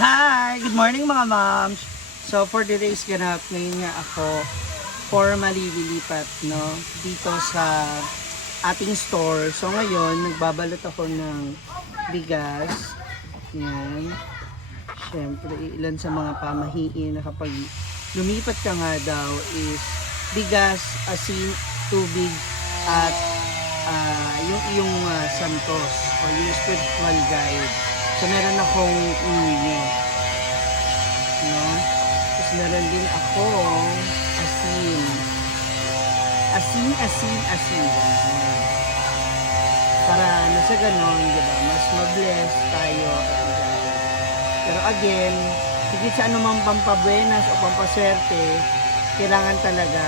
Hi! Good morning mga moms! So for today's ganap, ngayon nga ako formally lilipat dito sa ating store. So ngayon, nagbabalot ako ng bigas. Yan. Siyempre, ilan sa mga pamahiin na kapag lumipat ka nga daw is bigas, asin, tubig, at yung iyong santos o yung spiritual guide. So meron akong inyo. No? Tapos meron din akong asin. Asin. Para nasa ganon, diba? Mas mabless tayo. Pero again, higit sa anumang pampabuenas o pampaswerte, kailangan talaga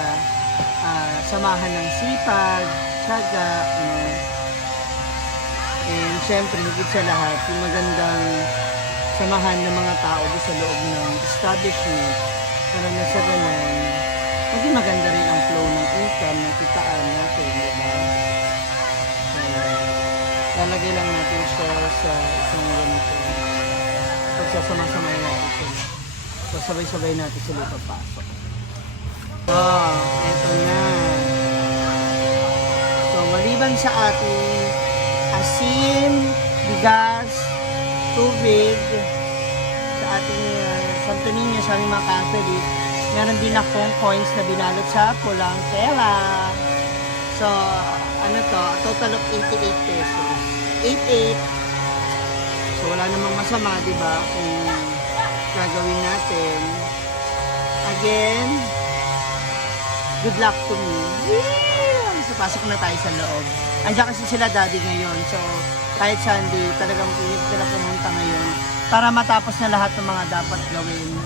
samahan ng sipag, tiyaga, and syempre, higit sa lahat, yung magandang samahan ng mga tao sa loob ng establishment para na sa ganun, maging maganda rin ang flow ng income ng kitaan natin, diba? Lalagay lang natin siya sa isang ganito. Pagsasama-samay natin sila. So, sabay-sabay natin sila papasok. Eto na. So, maliban sa ating asin, bigas, tubig, sa ating Santo Niño, sa aming mga Catholic, meron din akong coins na binalot sa pulang tela. So, ano to? A total of 88 pesos. 88. So, wala namang masama, di ba? Kung gagawin natin. Again, good luck to me. Yeah! So, pasok na tayo sa loob. Andiyan kasi sila daddy ngayon. So, kahit Sunday, talagang pilit sila pumunta ngayon para matapos na lahat ng mga dapat gawin.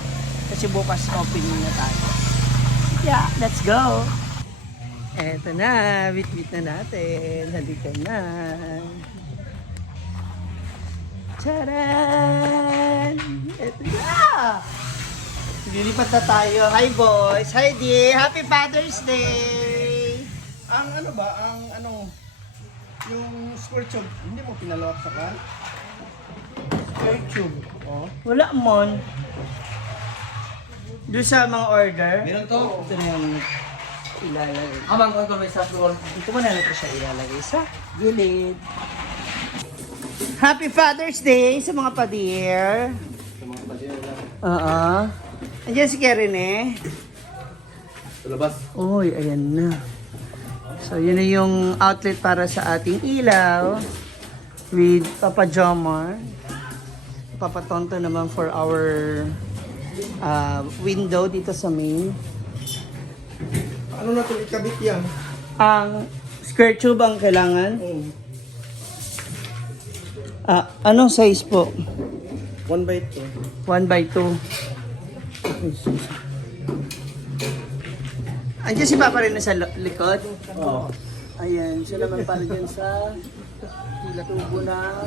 Kasi bukas opening na tayo. Yeah, let's go! Eto na, bit-bit na natin. Halika na. Charan! Eto na! Lilipat na tayo. Hi boys! Hi dear! Happy Father's Day! Ang ano ba? Ang ano? Yung square tube, hindi mo pinalawak sa kan? Square tube. Oh. Wala mon. Doon sa mga order. Meron to. Ito na yung ilalagay. Amang ko may sa floor. Ito mo na ito siya ilalagay sa gilid. Happy Father's Day sa mga padir. Sa mga padir lang. Oo. Andiyan si Karen eh. Sa labas. Uy, ayan na. So, yun na yung outlet para sa ating ilaw with Papa Jomar. Papa Tonto naman for our window dito sa main. Ano na ito ikabit yan? Ang square tube ang kailangan. Oh. Anong size po? 1 by 2. 1 by 2. Andiyan si Papa rin na sa likod. Oo. Ayan, siya naman para dyan sa tubo ng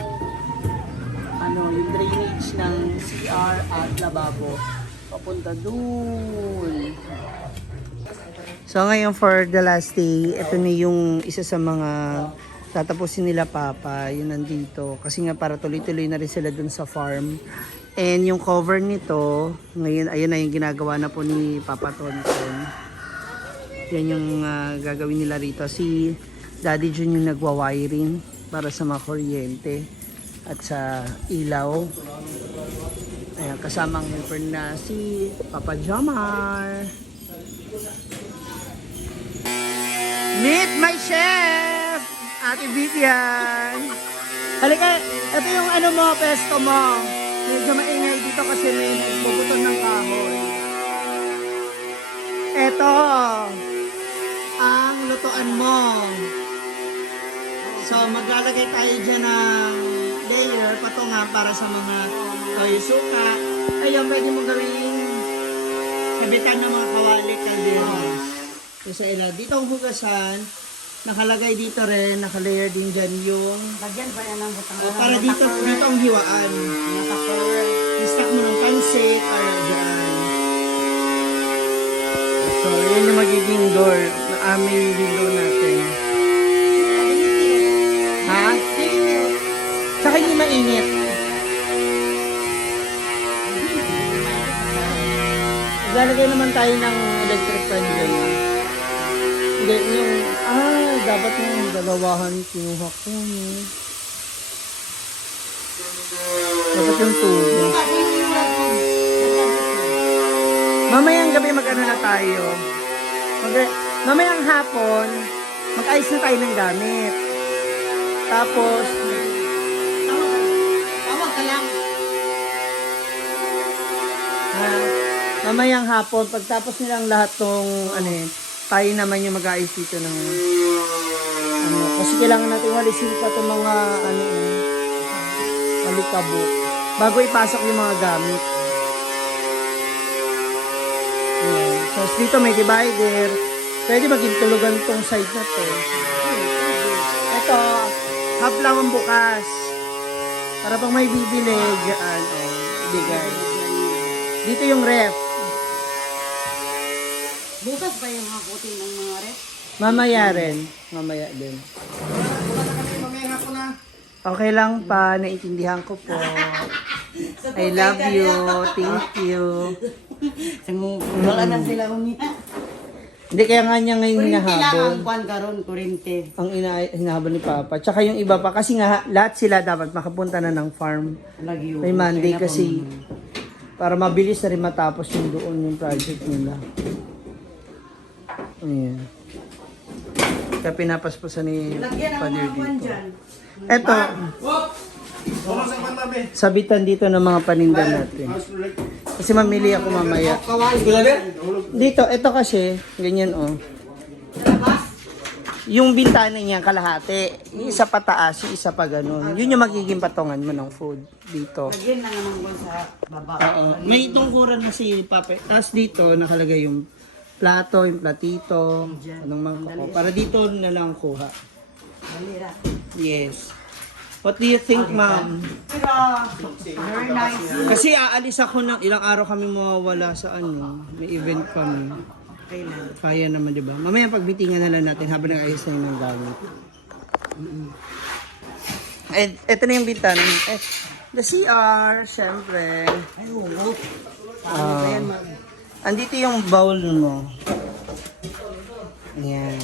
yung drainage ng CR at lababo. Papunta dun. So ngayon for the last day, ito na yung isa sa mga tatapusin nila Papa. Yun nandito. Kasi nga para tuloy-tuloy na rin sila dun sa farm. And yung cover nito, ngayon ayun na yung ginagawa na po ni Papa Tonton. Yan yung gagawin nila rito. Si Daddy Jun yung nagwa-wiring para sa mga kuryente at sa ilaw. Ayan, kasamang helper na si Papa Jomar. Meet my chef! Ate Vivian! Halika, ito yung pesto mo. Medyo maingay dito kasi may nagbubuton ng kahoy. Ito ang lutuan mo. So, maglalagay tayo dyan ng layer, patungan para sa mga toyo suka. Ayun, pwede mo gawing sabitan ng mga kawali kalderos. So, sa ila, dito ang hugasan, nakalagay dito rin, nakalayer din dyan yung Lagyan pa yan ng butang. para dito ang hiwaan. I-stack mo ng pansit or dyan. So, yan yung magiging door na aming window natin. Ha? Tsaka hindi mainit. Maglalagay naman tayo ng electric fan dyan. Hindi, yung, dapat yung dalawahan kinuha ko. Dapat yung tubo. Mamayang gabi mag-ano na tayo. Mamayang hapon, mag-ayos na tayo ng gamit. Tapos, Tawag ka lang. mamayang hapon, pagtapos nilang lahat tong, tayo naman yung mag-ayos dito ng, kasi kailangan natin walisin pa itong mga, alikabok. Bago ipasok yung mga gamit. Ayan. Tapos dito may divider. Pwede maging tulugan tong side na to. Ito, half lang ang bukas. Para pang may bibili, dyan, bigay. Dito yung ref. Bukas ba yung hakutin ng mga rep? Mamaya rin. Mamaya din. Mamaya hapon na. Okay lang pa, naiintindihan ko po. I love you. Thank you. Wala na sila umiyak. Hindi, kaya nga niya ngayon Kurente lang hinahabol. ang kwan karon, kurente. Ang hinahabol ni Papa. Tsaka yung iba pa. Kasi nga, lahat sila dapat makapunta na ng farm. Lagi May Monday kasi para mabilis na rin matapos yung doon yung project nila. Ayan. Kaya pinapaspasan ni Lagyan ang Father mga kwan dito. dyan. Eto, Ano sa pantabi? sabitan dito ng mga paninda natin. Kasi mamili ako mamaya. Dito, ito kasi, ganyan Yung bintana niya kalahati. Yung isa pataas, yung isa pa ganun. Yun yung magiging patungan mo ng food dito. Lagyan lang naman kwan sa baba. Oo. May tungkuran na si Papa. Tapos dito nakalagay yung plato, yung platito, anong mangkok. Para dito na lang kuha. Dalira. Yes. What do you think, ma'am? Very nice. Kasi aalis ako ng ilang araw kami mawawala sa may event kami. Kailan? Kaya naman, di ba? Mamaya pagbitingan na lang natin habang nag-ayos na yung gamit. Ito na yung bintana. The CR, syempre. Ay, oo. Andito yung bowl mo. Ayan.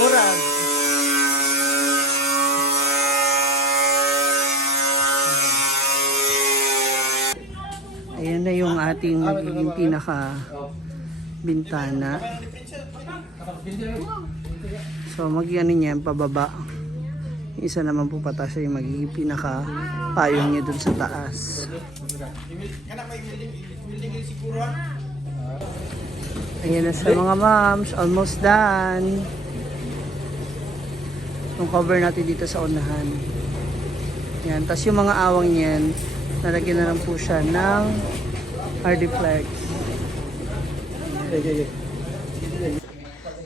Murag. Ayan na yung ating magiging pinaka bintana. So mag-ano niya pababa. Yung isa naman po pataas yung magiging pinaka payong niya dun sa taas. Ayan na sa mga moms, almost done. Yung cover natin dito sa unahan. Yan, tapos yung mga awang niyan, nalagyan na lang po siya ng Hardiflex.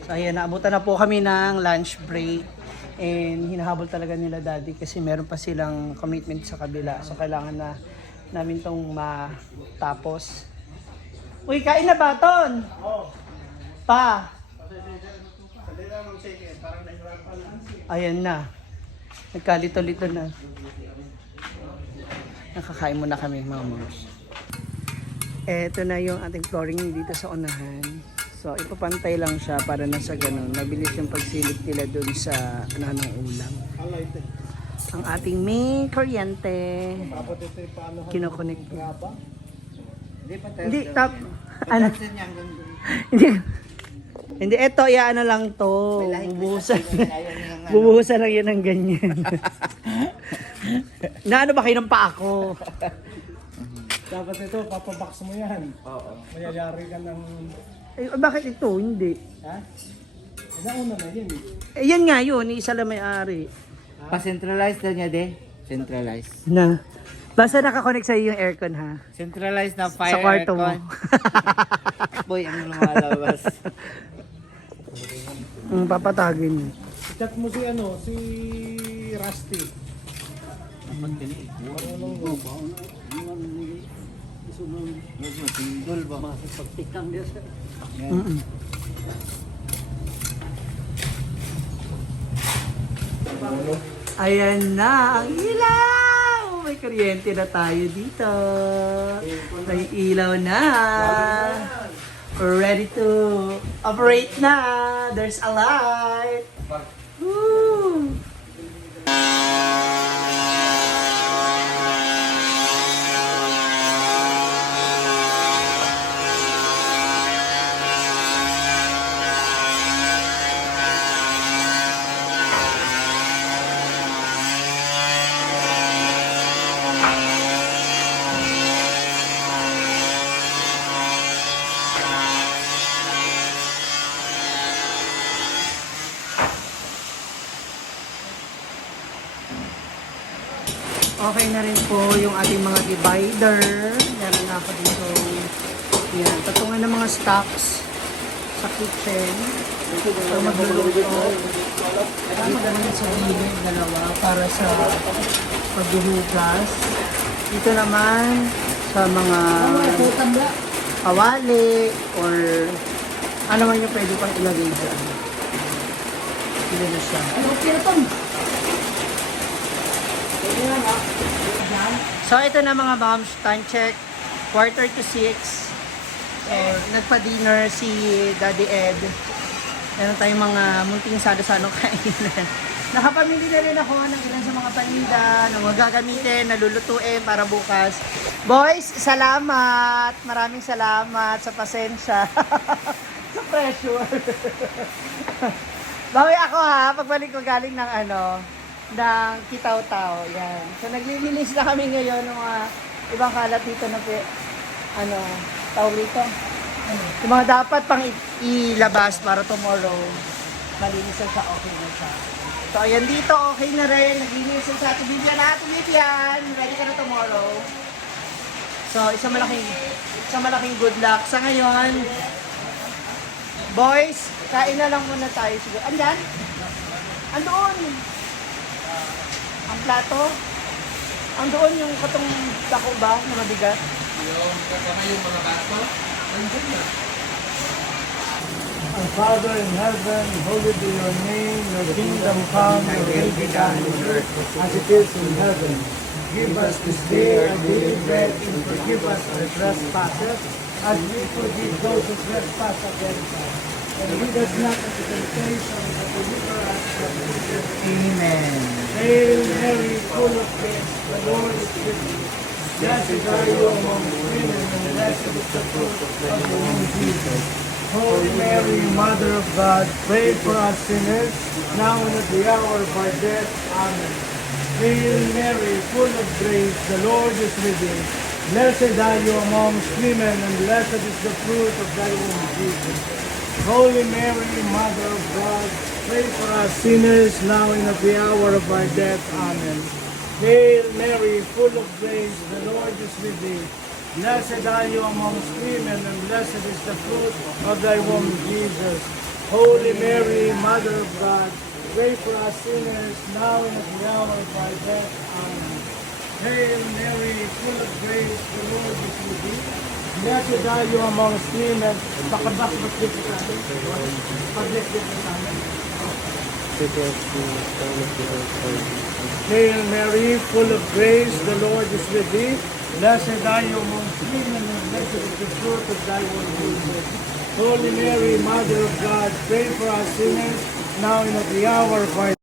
So ayan, naabutan na po kami ng lunch break. And hinahabol talaga nila daddy kasi meron pa silang commitment sa kabila. So kailangan na namin tong matapos. Uy, kain na ba, Ton? Pa? Ayan na. Nagkalito-lito na. Nakakain muna kami, mga moms. Eto na yung ating flooring dito sa unahan. So, ipapantay lang siya para na sa ganun. Mabilis yung pagsilip nila dun sa ng ulam. Ang ating main kuryente. Kinokonek. Hindi, tap. Ano? Hindi. Hindi, eto, ano lang to. Bubuhusan. Bubuhusan lang yan ng ganyan. Na ano ba kayo ng paa ko? Dapat ito, papabox mo yan. Oo. Mayayari ka ng... Eh, bakit ito? Hindi. Ha? Nauna na yun Eh, yan nga yun. Isa lang may-ari. Pa-centralize daw niya, de. Centralize. Na. Basta nakakonect sa yung aircon, ha? Centralize na fire Sa kwarto mo. aircon. Boy, ang lumalabas. Papatagin. Chat mo si si Rusty. Mm-mm. Ayan na ang ilaw! may kuryente na tayo dito. May ilaw na. We're ready to operate na. There's a light. Woo! Okay na rin po yung ating mga divider. Meron na ako dito. Yan. Patungan ng mga stocks sa kitchen. Para magluluto. Dito naman sa gilid, dalawa para sa paghuhugas. Dito naman sa mga kawali or ano man yung pwede pang ilagay dyan. Pila na siya. So ito na mga moms, time check, 5:45. So, nagpa-dinner si Daddy Ed. Meron tayong mga munting salo-salong kainan. Nakapamili na rin ako ng ilan sa mga paninda, ng mga gagamitin, nalulutuin para bukas. Boys, salamat! Maraming salamat sa pasensya. Sa pressure. Bawi ako ha, pagbalik ko galing ng ng Kitaw-Taw. Yan. So, naglilinis na kami ngayon ng mga ibang kalat dito na tawag dito. Yung mga dapat pang ilabas para tomorrow, malinis na siya, okay na siya. So, ayan dito, okay na rin. Naglinis na sa ating Vivian na. Vivian, ready ka na tomorrow. So, isang malaking good luck. Sa ngayon, boys, kain na lang muna tayo siguro. Andyan? Andoon! Ang plato. Andoon yung katong dako ba na mabigat? Yung kasama yung mga baso, nandiyan na. Our Father in heaven, hallowed be your name, your kingdom come, your will be done on earth as it is in heaven. Give us this day our daily bread and forgive us our trespasses as we forgive those who trespass against us. And lead us not into temptation, but deliver us from evil. Amen. Hail Mary, full of grace, the Lord is with you. Blessed are you among women, and blessed is the fruit of your womb, Jesus. Holy Mary, Mother of God, pray for us sinners, now and at the hour of our death. Amen. Hail Mary, full of grace, the Lord is with you. Blessed are you amongst women, and blessed is the fruit of thy womb, Jesus. Holy Mary, Mother of God, pray for us sinners, now and at the hour of our death. Amen. Hail Mary, full of grace, the Lord is with thee. Blessed are you amongst women, and blessed is the fruit of thy womb, Jesus. Holy Mary, Mother of God, pray for us sinners, now and at the hour of our death. Amen. Hail Mary, full of grace, the Lord is with thee. Blessed are you amongst women. Pakabakbak dito sa atin. Pag-bless dito sa amin. Hail Mary, full of grace, the Lord is with thee. Blessed are you amongst women, and blessed is the fruit of thy womb, Jesus. Holy Mary, Mother of God, pray for us sinners, now and at the hour of our